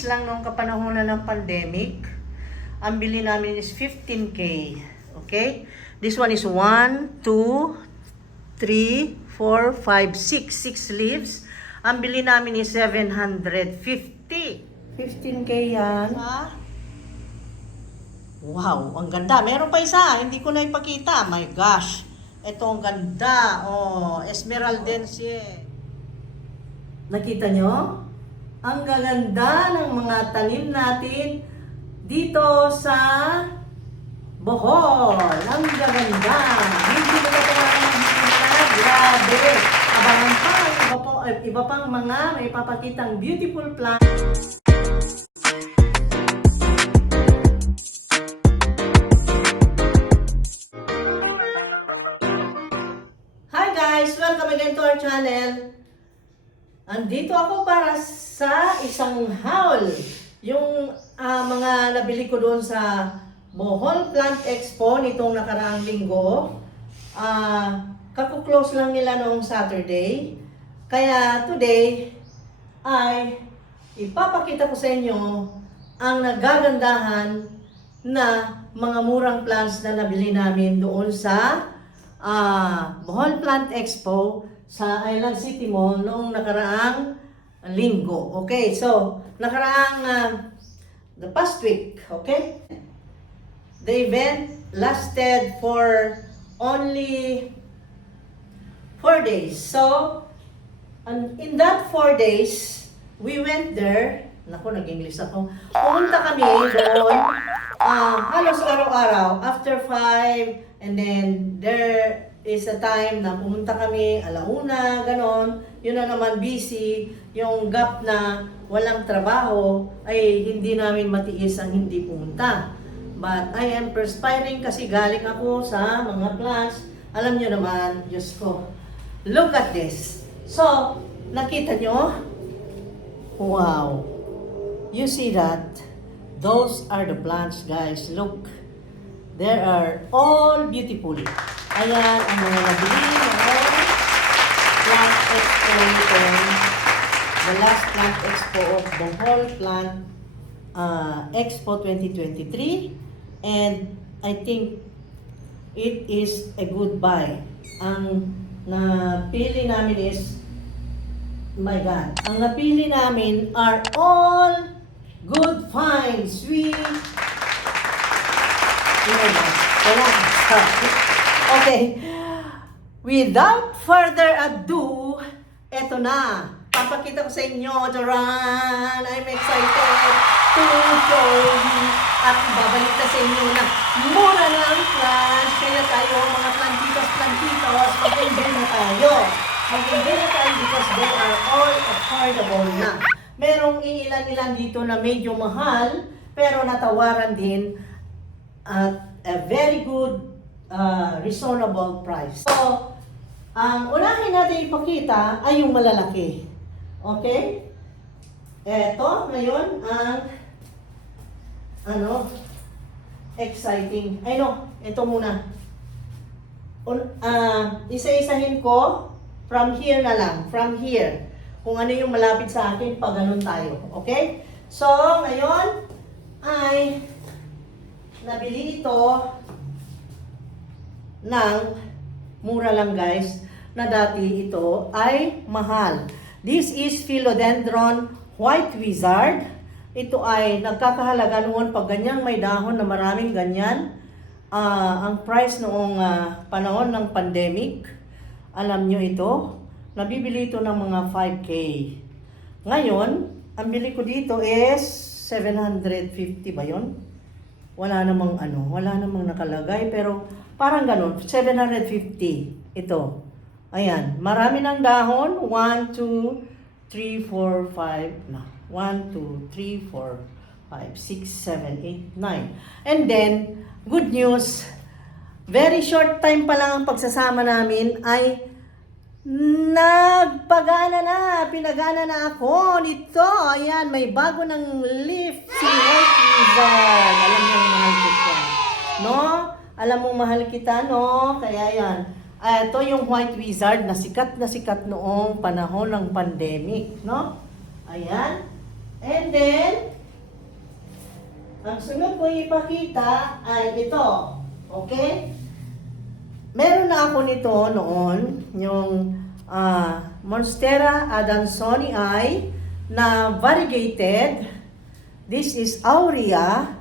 weeks lang nung kapanahonan ng pandemic. Ang bili namin is 15K. Okay? This one is 1, 2, 3, 4, 5, 6. 6 leaves. Ang bili namin is 750. 15K yan. Wow, ang ganda. Meron pa isa. Hindi ko na ipakita. My gosh. Ito ang ganda. Oh, Esmeraldense. Nakita nyo? Ang gaganda ng mga tanim natin dito sa Bohol. Ang gaganda. Hindi ko na grabe. Abangan pa iba pang mga may papakitang beautiful plants. Hi guys! Welcome again to our channel. Andito ako para sa isang haul. Yung mga nabili ko doon sa Bohol Plant Expo nitong nakaraang linggo. Kakuklose lang nila noong Saturday. Kaya today ay ipapakita ko sa inyo ang nagagandahan na mga murang plants na nabili namin doon sa Bohol Plant Expo sa Island City Mall noong nakaraang linggo. Okay, so nakaraang the past week, okay? The event lasted for only 4 days. So, in that 4 days, we went there. Naku, nag-English ako. Pumunta kami doon halos araw-araw. After 5, and then there is a time na pumunta kami, alauna, ganon. Yun na naman busy. Yung gap na walang trabaho, ay hindi namin matiis ang hindi pumunta. But I am perspiring kasi galing ako sa mga plants. Alam nyo naman, Diyos ko. Look at this. So, nakita nyo? Wow. You see that? Those are the plants, guys. Look. They are all beautiful. Ayan, ang mga nabili ng Plant Expo nitong the last Plant Expo of Bohol Plant Expo 2023. And I think it is a good buy. Ang napili namin is, my God, ang napili namin are all good finds. Okay, without further ado, eto na. Papakita ko sa inyo, Joran. I'm excited to show you. At babalik na sa inyo na mura na ang plants. Kaya tayo, mga plantitos, mag-enjoy na tayo. Mag-enjoy na tayo because they are all affordable na. Merong ilan-ilan dito na medyo mahal, pero natawaran din at a very good, reasonable price. So, ang unahin natin ipakita ay yung malalaki. Okay? Eto, ngayon, ang exciting. Ay no, ito muna. Isa-isahin ko from here na lang. From here. Kung ano yung malapit sa akin, pag ganun tayo. Okay? So, ngayon ay nabili ito ng mura lang guys, na dati ito ay mahal. This is Philodendron White Wizard. Ito ay nagkakahalaga noon pag ganyang may dahon na maraming ganyan. Ang price noong panahon ng pandemic, alam nyo ito, nabibili ito ng mga 5K. Ngayon, ang bili ko dito is 750 ba yun? Wala namang nakalagay, pero parang ganun, 750. Ito. Ayan, marami ng dahon. 1, 2, 3, 4, 5, no. 1, 2, 3, 4, 5, 6, 7, 8, 9. And then, good news, very short time pa lang ang pagsasama namin ay nagpagana na, pinagana na ako nito. Ayan, may bago ng leaf si White Wizard. Alam mo mahal kita, no? Alam mo mahal kita, no? Kaya yan. Ito yung White Wizard na sikat noong panahon ng pandemic, no? Ayan. And then, Ang sunod ko ipakita ay ito. Okay? Meron na ako nito noon, yung Monstera adansonii na variegated. This is aurea.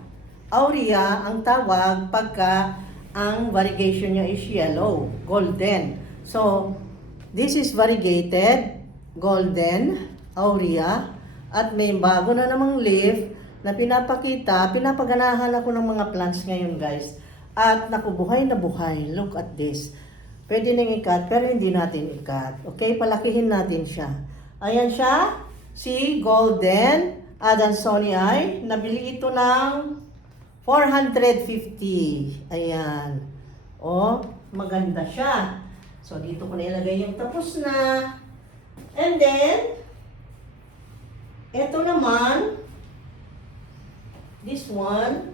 Aurea ang tawag pagka ang variegation niya is yellow, golden. So, this is variegated, golden, aurea. At may bago na namang leaf na pinapakita, pinapaganahan ako ng mga plants ngayon guys. At nakubuhay na buhay. Look at this. Pwede nang ikat, pero hindi natin ikat. Okay, palakihin natin siya. Ayan siya, si Golden Adansonii. Nabili ito ng 450. Ayan. Oh, maganda siya. So, dito ko na ilagay yung tapos na. And then, ito naman, this one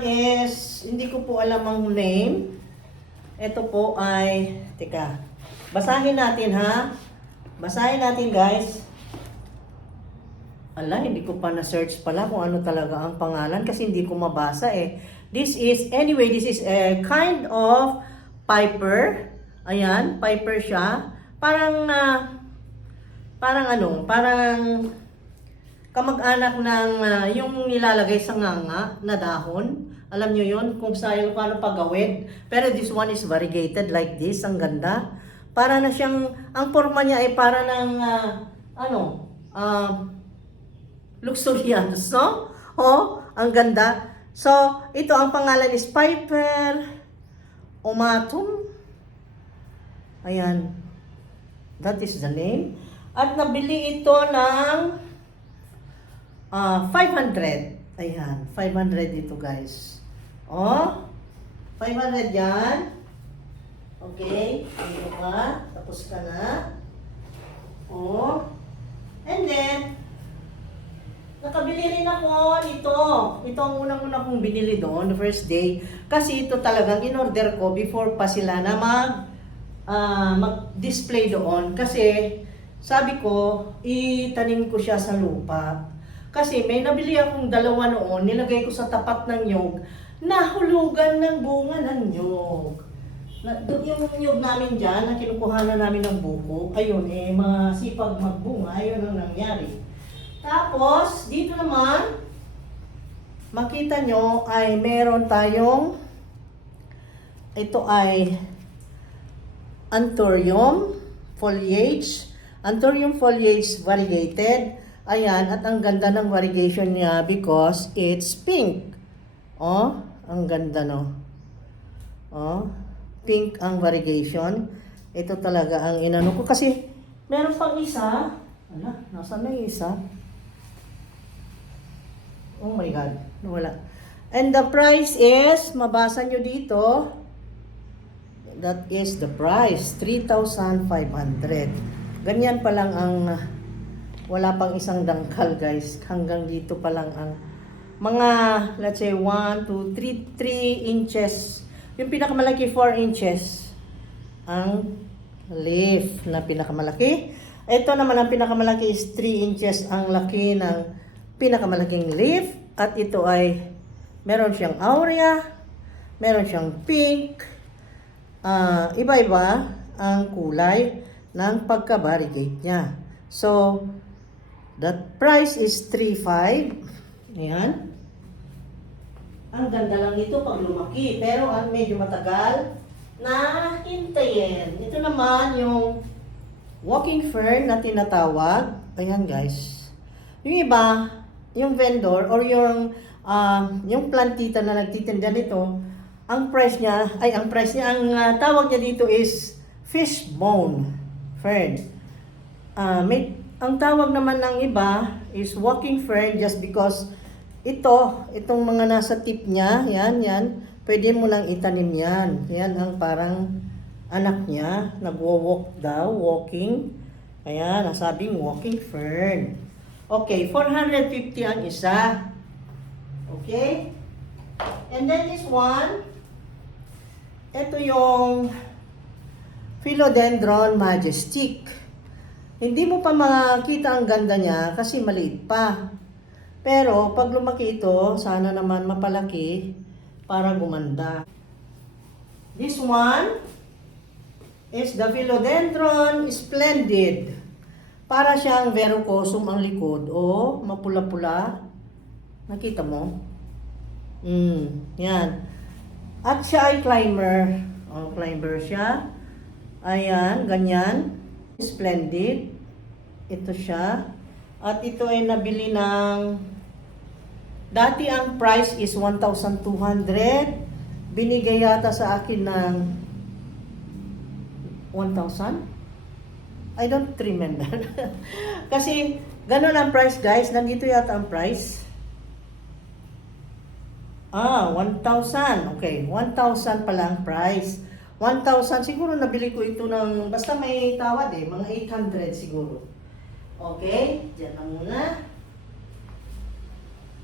is, hindi ko po alam ang name. Ito po ay, teka, basahin natin ha. Basahin natin guys. Ala, hindi ko pa na-search pala kung ano talaga ang pangalan kasi hindi ko mabasa eh. This is a kind of piper. Ayan, piper siya. Parang kamag-anak ng yung nilalagay sa nganga na dahon. Alam nyo yun, kung saan paano pagawid. Pero this one is variegated like this. Ang ganda. Para na siyang, ang forma niya ay para ng, luxurious, no? Oh, ang ganda. So, ito ang pangalan is Piper Omatum. Ayan. That is the name. At nabili ito ng 500. Ayan, 500 dito guys. Oh, 500 yan. Okay, dito ka. Tapos ka na. Oh. And then, nakabili rin ako nito. Ito ang unang-una kong binili doon, the first day. Kasi ito talagang in-order ko before pa sila na mag-display doon. Kasi, sabi ko, itanim ko siya sa lupa. Kasi may nabili akong dalawa noon, nilagay ko sa tapat ng nyog, nahulugan ng bunga ng nyog. Yung nyog namin dyan, na kinukuhanan namin ng buko, ayun masipag magbunga, ayun ang nangyari. Tapos, dito naman, makita nyo ay meron tayong, ito ay Anthurium foliage. Anthurium foliage variegated. Ayan, at ang ganda ng variegation niya because it's pink. Oh, ang ganda no. Oh, pink ang variegation. Ito talaga ang inano ko kasi meron pang isa. Ala, nasaan na yung isa? Oh my God, wala. And the price is, mabasa nyo dito, that is the price, 3,500. Ganyan pa lang ang, wala pang isang dangkal guys. Hanggang dito pa lang ang mga, let's say, 1, 2, 3 inches. Yung pinakamalaki, 4 inches. Ang leaf na pinakamalaki. Ito naman ang pinakamalaki is 3 inches ang laki ng pinakamalaking leaf. At ito ay, meron siyang aurea, meron siyang pink, iba-iba ang kulay ng pagka-variegate niya. So, that price is 3,500. Ayan. Ang ganda lang nito pag lumaki, pero ang medyo matagal na hintayin. Ito naman yung walking fern na tinatawag. Ayan guys. Yung iba, yung vendor or yung plantita na nagtitinda nito, ang tawag niya dito is fishbone fern. Ang tawag naman ng iba is walking fern just because itong mga nasa tip niya, yan, pwede mo lang itanim yan. Yan ang parang anak niya, nagwo-walk daw, walking. Ayan, nasabing walking fern. Okay, 450 ang isa. Okay? And then this one, ito yung Philodendron majestic. Hindi mo pa makita ang ganda niya kasi maliit pa. Pero pag lumaki ito, sana naman mapalaki para gumanda. This one is the Philodendron Splendid. Para siyang verrucosum ang likod. O, mapula-pula. Nakita mo? Yan. At siya ay climber. O, climber siya. Ayan, ganyan. Splendid. Ito siya. At ito ay nabili ng... Dati ang price is 1,200. Binigay yata sa akin ng 1,000? I don't remember. Kasi ganun ang price, guys. Nandito yata ang price. 1,000. Okay, 1,000 pala ang price. 1,000, siguro nabili ko ito ng, basta may tawad mga 800 siguro. Okay, dyan na muna.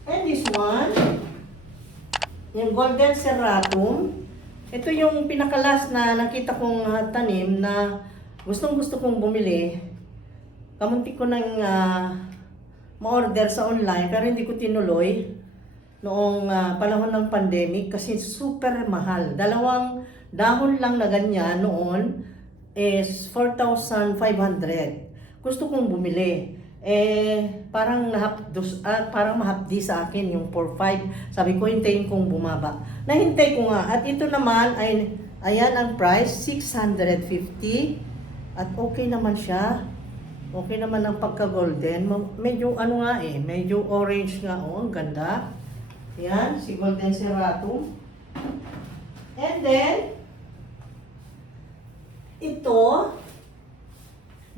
And this one, yung Golden Serratum. Ito yung pinakalas na nakita kong tanim na gustong kong bumili. Kamunti ko nang ma-order sa online pero hindi ko tinuloy noong panahon ng pandemic kasi super mahal. Dalawang dahon lang na ganyan noon is 4,500. Gusto kong bumili. Parang parang mahapdi sa akin yung 4,500. Sabi ko, hintayin kong bumaba. Nahintay ko nga. At ito naman ay, ayan ang price, 650. At okay naman siya. Okay naman ang pagka-golden. Medyo medyo orange nga. Ang ganda. Yan, si Golden Serratum. And then, ito,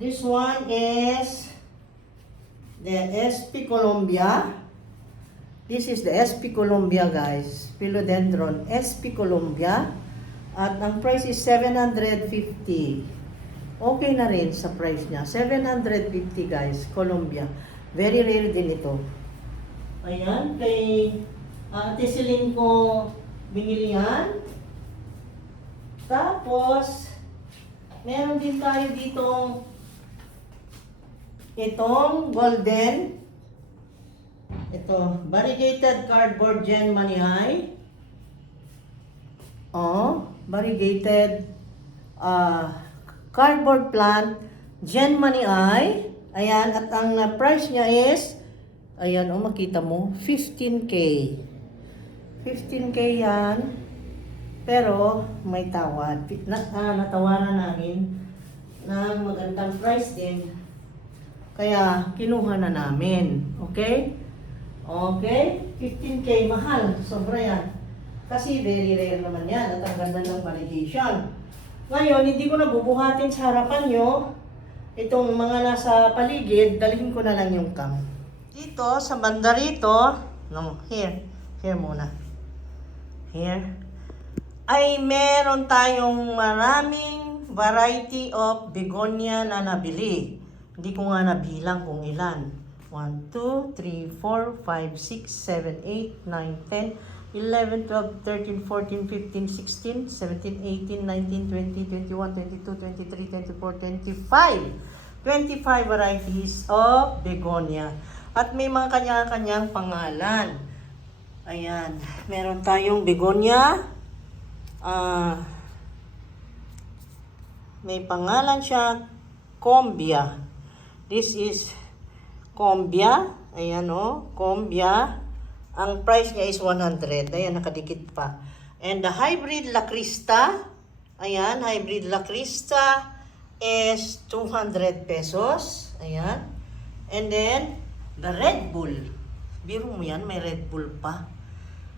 this one is the SP Columbia. This is the SP Columbia, guys. Philodendron SP Columbia. At ang price is 750. Okay na rin sa price niya. 750, guys. Columbia. Very rare din ito. Ayan. Kay Ate Celine ko binili yan. Tapos, meron din tayo ditong itong golden, ito, variegated cardboard Gen Money High. Variegated cardboard plant Gen Money High. Ayan, at ang price niya is, ayan, makita mo, 15K. 15K yan. Pero, may tawad. Natawaran namin ng magandang price din. Kaya, kinuha na namin. Okay? Okay? 15K, mahal. Sobra yan. Kasi very rare naman yan. At ang ganda ng validation. Ngayon, hindi ko na bubuhatin sa harapan nyo. Itong mga nasa paligid, dalhin ko na lang yung cam. Dito, sa banda rito, no, here muna. Here. Ay, meron tayong maraming variety of begonia na nabili. Hindi ko nga nabilang kung ilan. 1, 2, 3, 4, 5, 6, 7, 8, 9, 10, 11, 12, 13, 14, 15, 16, 17, 18, 19, 20, 21, 22, 23, 24, 25. 25 varieties of begonia. At may mga kanya-kanyang pangalan. Ayan. Meron tayong begonia. May pangalan siya, Combia. This is Combia. Ayan Combia. Ang price niya is 100. Ayan, nakadikit pa. And the hybrid Lacrista. Ayan, hybrid Lacrista is 200 pesos. Ayan. And then, the Red Bull. Biro mo yan, may Red Bull pa.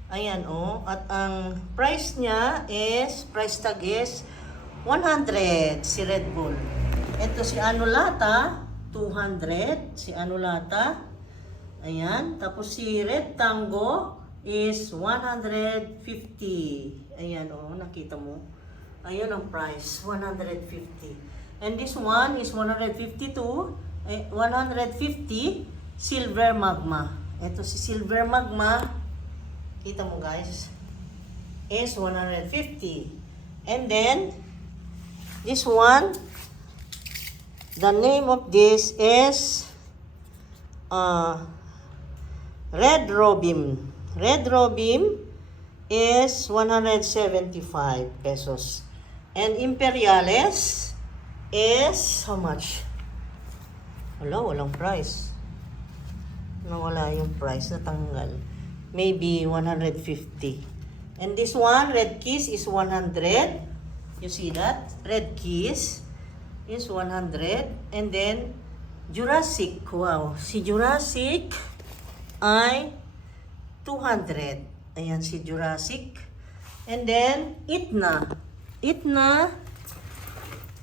Ayan At ang price niya is, price tag is 100 si Red Bull. Ito si Anulata. 200 si Anulata. Ayan. Tapos si Red Tango is 150. Ayan nakita mo. Ayun ang price, 150. And this one is 150 Silver Magma. Ito si Silver Magma. Kita mo guys. Is 150. And then this one, the name of this is Red Robin. Red Robin is 175 pesos. And Imperiales is how much? Wala, walang price. Nawala yung price, natanggal. Maybe 150. And this one, Red Kiss, is 100. You see that? Red Kiss is 100. And then, Jurassic. Wow. Si Jurassic ay 200. Ayan si Jurassic. And then, Itna. Itna,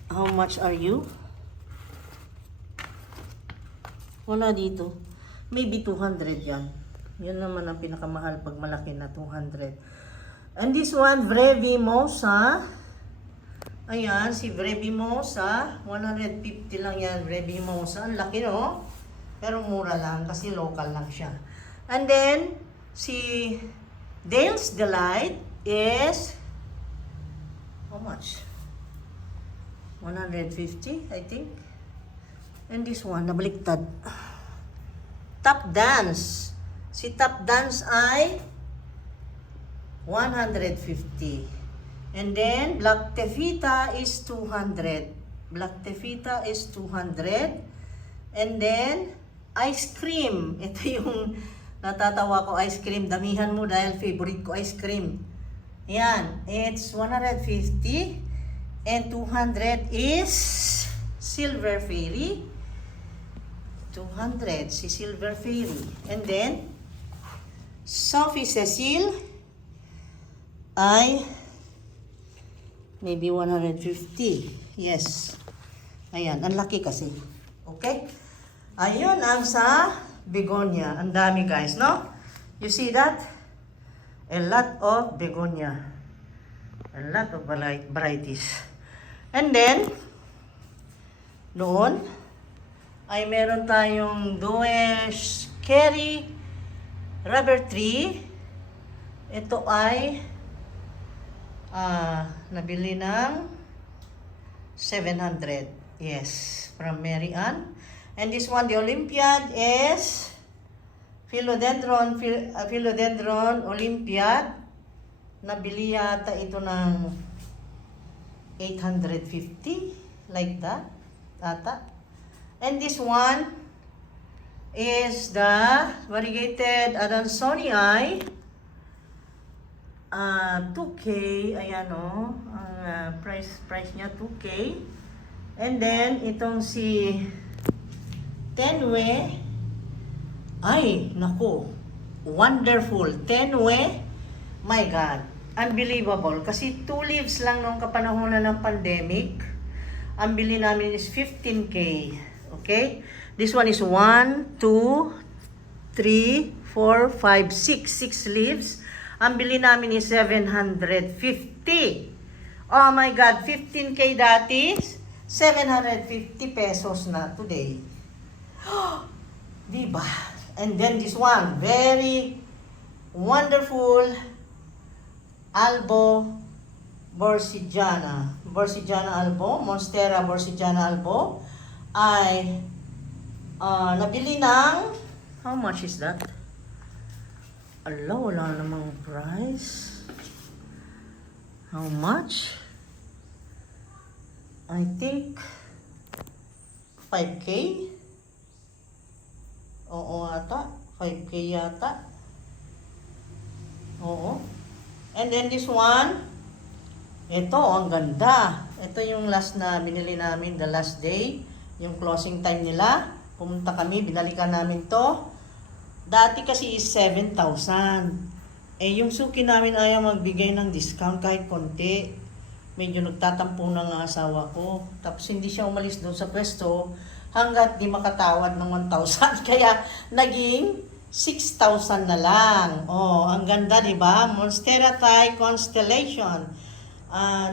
how much are you? Wala dito. Maybe 200 yan. Yun naman ang pinakamahal pag malaki na 200. And this one, Brevimosa. Ayan, si Brevimosa. 150 lang yan, Brevimosa. Ang laki, no? Pero mura lang kasi local lang siya. And then, si Dale's Delight is how much? 150, I think. And this one, nabaliktad. Top Dance. Si Top Dance ay 150. And then, Black Tefita is 200. Black Tefita is 200. And then, ice cream. Ito yung natatawa ko, ice cream. Damihan mo dahil favorite ko ice cream. Yan. It's 150. And 200 is Silver Fairy. 200 si Silver Fairy. And then, Sophie Cecile ay maybe 150. Yes. Ayan, ang laki kasi. Okay? Ayun ang sa begonia. Ang dami guys, no? You see that? A lot of begonia. A lot of varieties. And then, doon, ay meron tayong Doe's Cherry Rubber Tree. Ito ay nabili ng 700. Yes, from Mary Ann. And this one, the Olympiad is Philodendron Olympiad. Nabili yata ito ng 850, like that, ata. And this one is the variegated Adansonii. 2K, ayan o, ang price niya 2K. And then, itong si Tenwe, ay, naku, wonderful. Tenwe, my God, unbelievable. Kasi 2 leaves lang noong kapanahonan ng pandemic. Ang bili namin is 15K. Okay? This one is 1, 2, 3, 4, 5, 6. 6 leaves. Ang bili namin is 750. Oh my God, 15K dati, 750 pesos na today. Diba? And then this one, very wonderful Albo Borsigiana. Borsigiana Albo, Monstera Borsigiana Albo ay nabili ng, how much is that? Ala, wala namang price. How much? I think 5K. Oo ata. 5K yata. Oo. And then this one, ito, ang ganda. Ito yung last na binili namin, the last day. Yung closing time nila. Pumunta kami, binalikan namin to. Dati kasi is 7,000. Eh, yung suki namin ayaw magbigay ng discount kahit konti. Medyo nagtatampo na nga asawa ko. Tapos hindi siya umalis doon sa pwesto hanggat di makatawad ng 1,000. Kaya naging 6,000 na lang. Oh, ang ganda, di ba? Monstera Thai Constellation.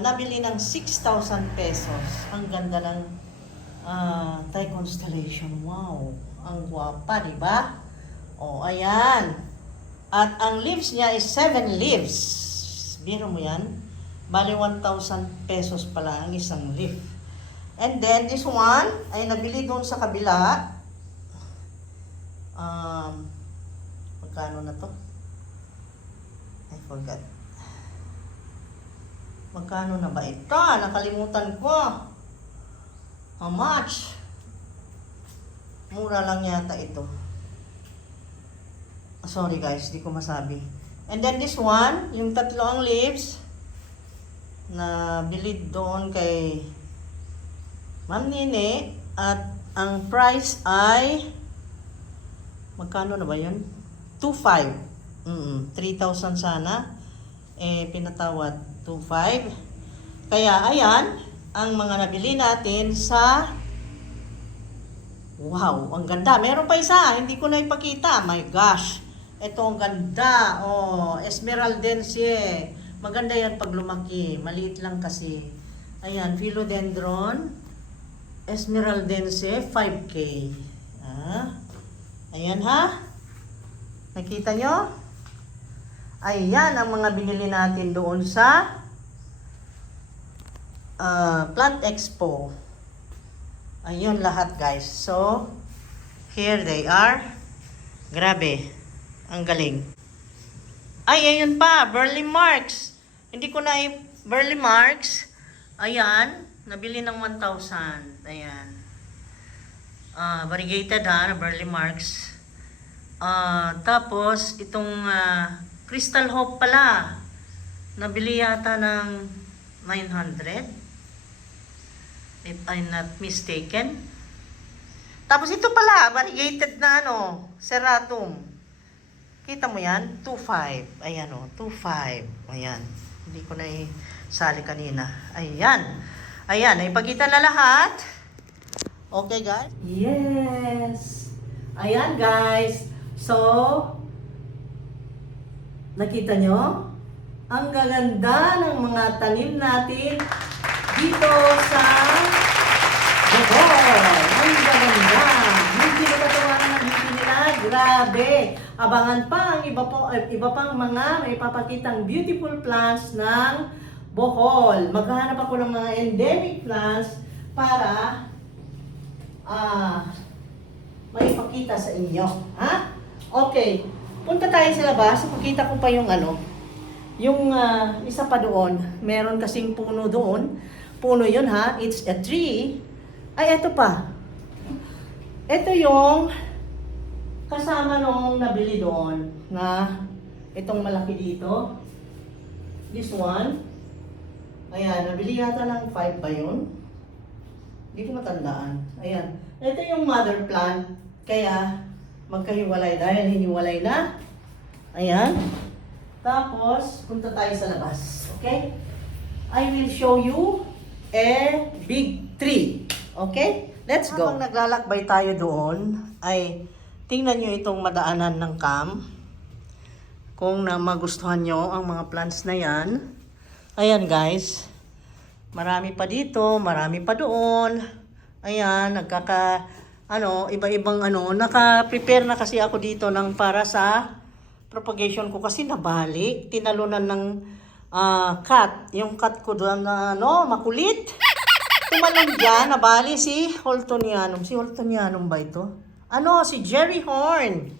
Nabili ng 6,000 pesos. Ang ganda ng Thai Constellation. Wow, ang gwapa, di ba? Oh, ayan. At ang leaves niya is 7 leaves. Biro mo yan? Bali 1,000 pesos pala ang isang leaf. And then this one ay nabili doon sa kabila. Magkano na to? I forgot. Magkano na ba ito? Nakalimutan ko. How much? Mura lang yata ito. Sorry guys, di ko masabi. And then this one, yung tatlo ang leaves na bilid doon kay Ma'am Nene. At ang price ay magkano na ba yun? 2,500. 3,000 sana. Pinatawad 2,500. Kaya ayan ang mga nabili natin sa wow, ang ganda. Meron pa isa, hindi ko na ipakita. My gosh. Ito ang ganda. Oh, Esmeraldense. Maganda yan pag lumaki. Maliit lang kasi. Ayan, Philodendron Esmeraldense 5K. Ayan ha. Nakita nyo? Ayan ang mga binili natin doon sa Plant Expo. Ayun lahat guys. So, here they are. Grabe. Ang galing. Ay, ayun pa. Burley Marks. Hindi ko na Burley Marks. Ayan. Nabili ng 1,000. Ayan. Variegated ha. Burley Marks. Tapos, itong Crystal Hope pala. Nabili yata ng 900. If I'm not mistaken. Tapos ito pala, variegated na Serratum. Kita mo yan? 2,500. Ayan 2,500. Ayan. Hindi ko na isali kanina. Ayan. Ayan, naipakita na lahat. Okay guys? Yes. Ayan guys. So, nakita nyo? Ang gaganda ng mga tanim natin dito sa Bohol. Ang gaganda. Hindi na katawanan ng beauty nila. Grabe. Abangan pa ang iba pang mga may papakitang beautiful plants ng Bohol. Maghahanap ako ng mga endemic plants para maipakita sa inyo. Ha? Okay. Punta tayo sa labas. Pakita ko pa yung yung isa pa doon. Meron kasing puno doon. Puno yun ha. It's a tree. Ay, eto pa. Ito yung kasama nung nabili doon na itong malaki dito. This one. Ayan, nabili yata ng 5 ba yun? Hindi ko matandaan. Ayan. Ito yung mother plant. Kaya magkahiwalay dahil hiniwalay na. Ayan. Tapos, punta tayo sa labas. Okay? I will show you a big tree. Okay? Let's go. Habang naglalakbay tayo doon, ay tingnan nyo itong madaanan ng cam. Kung magustuhan nyo ang mga plants na yan. Ayan guys. Marami pa dito, marami pa doon. Ayan, iba-ibang naka-prepare na kasi ako dito ng para sa propagation ko kasi nabalik. Tinalunan ng cat. Yung cat ko doon makulit. Tumalon dyan, nabali si Holtonianum. Si Holtonianum ba ito? Si Jerry Horn.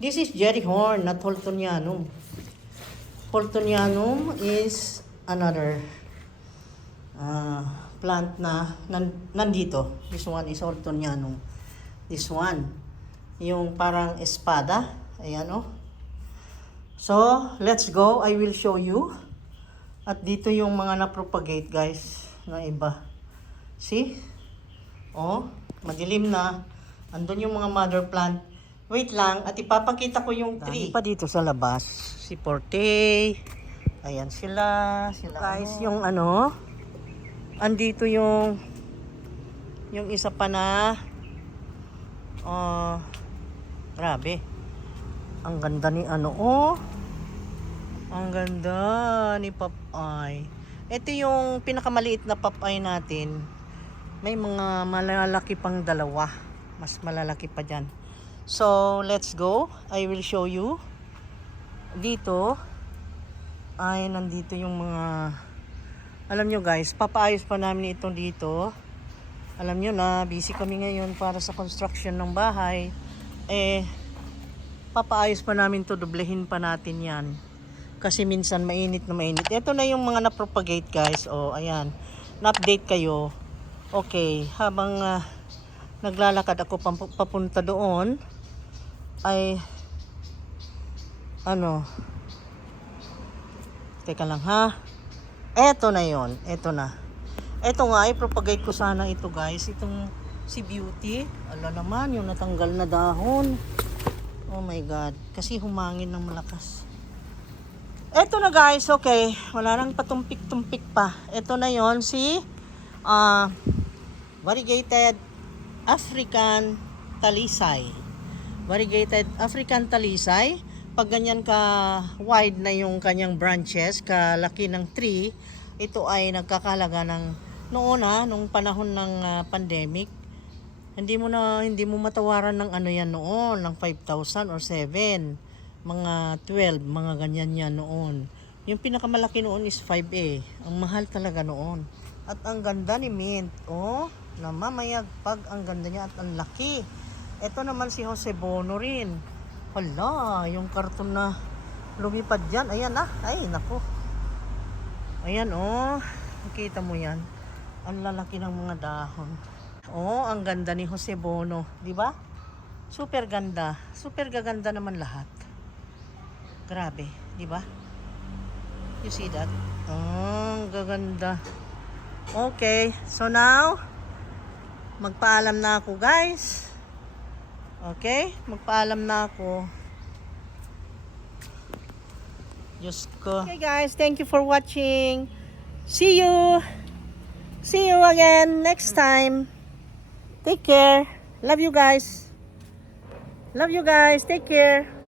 This is Jerry Horn, not Holtonianum. Holtonianum is another plant na nandito. This one is Holtonianum. This one, yung parang espada. Ayan So, let's go. I will show you. At dito yung mga na-propagate guys na iba. See? Madilim na. Andun yung mga mother plant. Wait lang, at ipapakita ko yung tree. Pa dito sa labas, si Porte. Ayan sila guys, yung andito yung isa pa na grabe. Ang ganda ni ang ganda ni Popeye. Ito yung pinakamaliit na Popeye natin. May mga malalaki pang dalawa. Mas malalaki pa dyan. So, let's go. I will show you. Dito, ay nandito yung mga, alam nyo guys, papaayos pa namin ito dito. Alam nyo na, busy kami ngayon para sa construction ng bahay. papaayos pa namin to, doblehin pa natin yan. Kasi minsan mainit na mainit. Ito na yung mga na-propagate guys. O, ayan. Na-update kayo. Okay, habang naglalakad ako papunta doon, ay, ano, teka lang ha. Eto na yon, eto na. Eto nga, i-propagate ko sana ito guys. Itong si Beauty. Ala naman, yung natanggal na dahon. Oh my God. Kasi humangin ng malakas. Eto na guys, okay. Wala nang patumpik-tumpik pa. Eto na yon si variegated African talisay. Variegated African talisay. Pag ganyan ka wide na yung kanyang branches, kalaki ng tree, ito ay nagkakalaga ng noon nung panahon ng pandemic. Hindi mo matawaran ng ano yan noon, ng 5,000 or 7. Mga 12, mga ganyan yan noon. Yung pinakamalaki noon is 5A. Ang mahal talaga noon. At ang ganda ni Mint. Oh, namamayagpag ang ganda niya at ang laki. Ito naman si Jose Bono rin. Hala, yung karton na lumipad dyan. Ayan ay naku. Ayan oh. Nakita mo yan. Ang lalaki ng mga dahon. Oh, ang ganda ni Jose Bono. Diba? Super ganda. Super gaganda naman lahat. Grabe, di ba? You see that? Oh, ang gaganda. Okay, so now magpaalam na ako, guys. Okay, magpaalam na ako. Diyos ko. Okay, guys, thank you for watching. See you. See you again next time. Take care. Love you guys. Love you guys. Take care.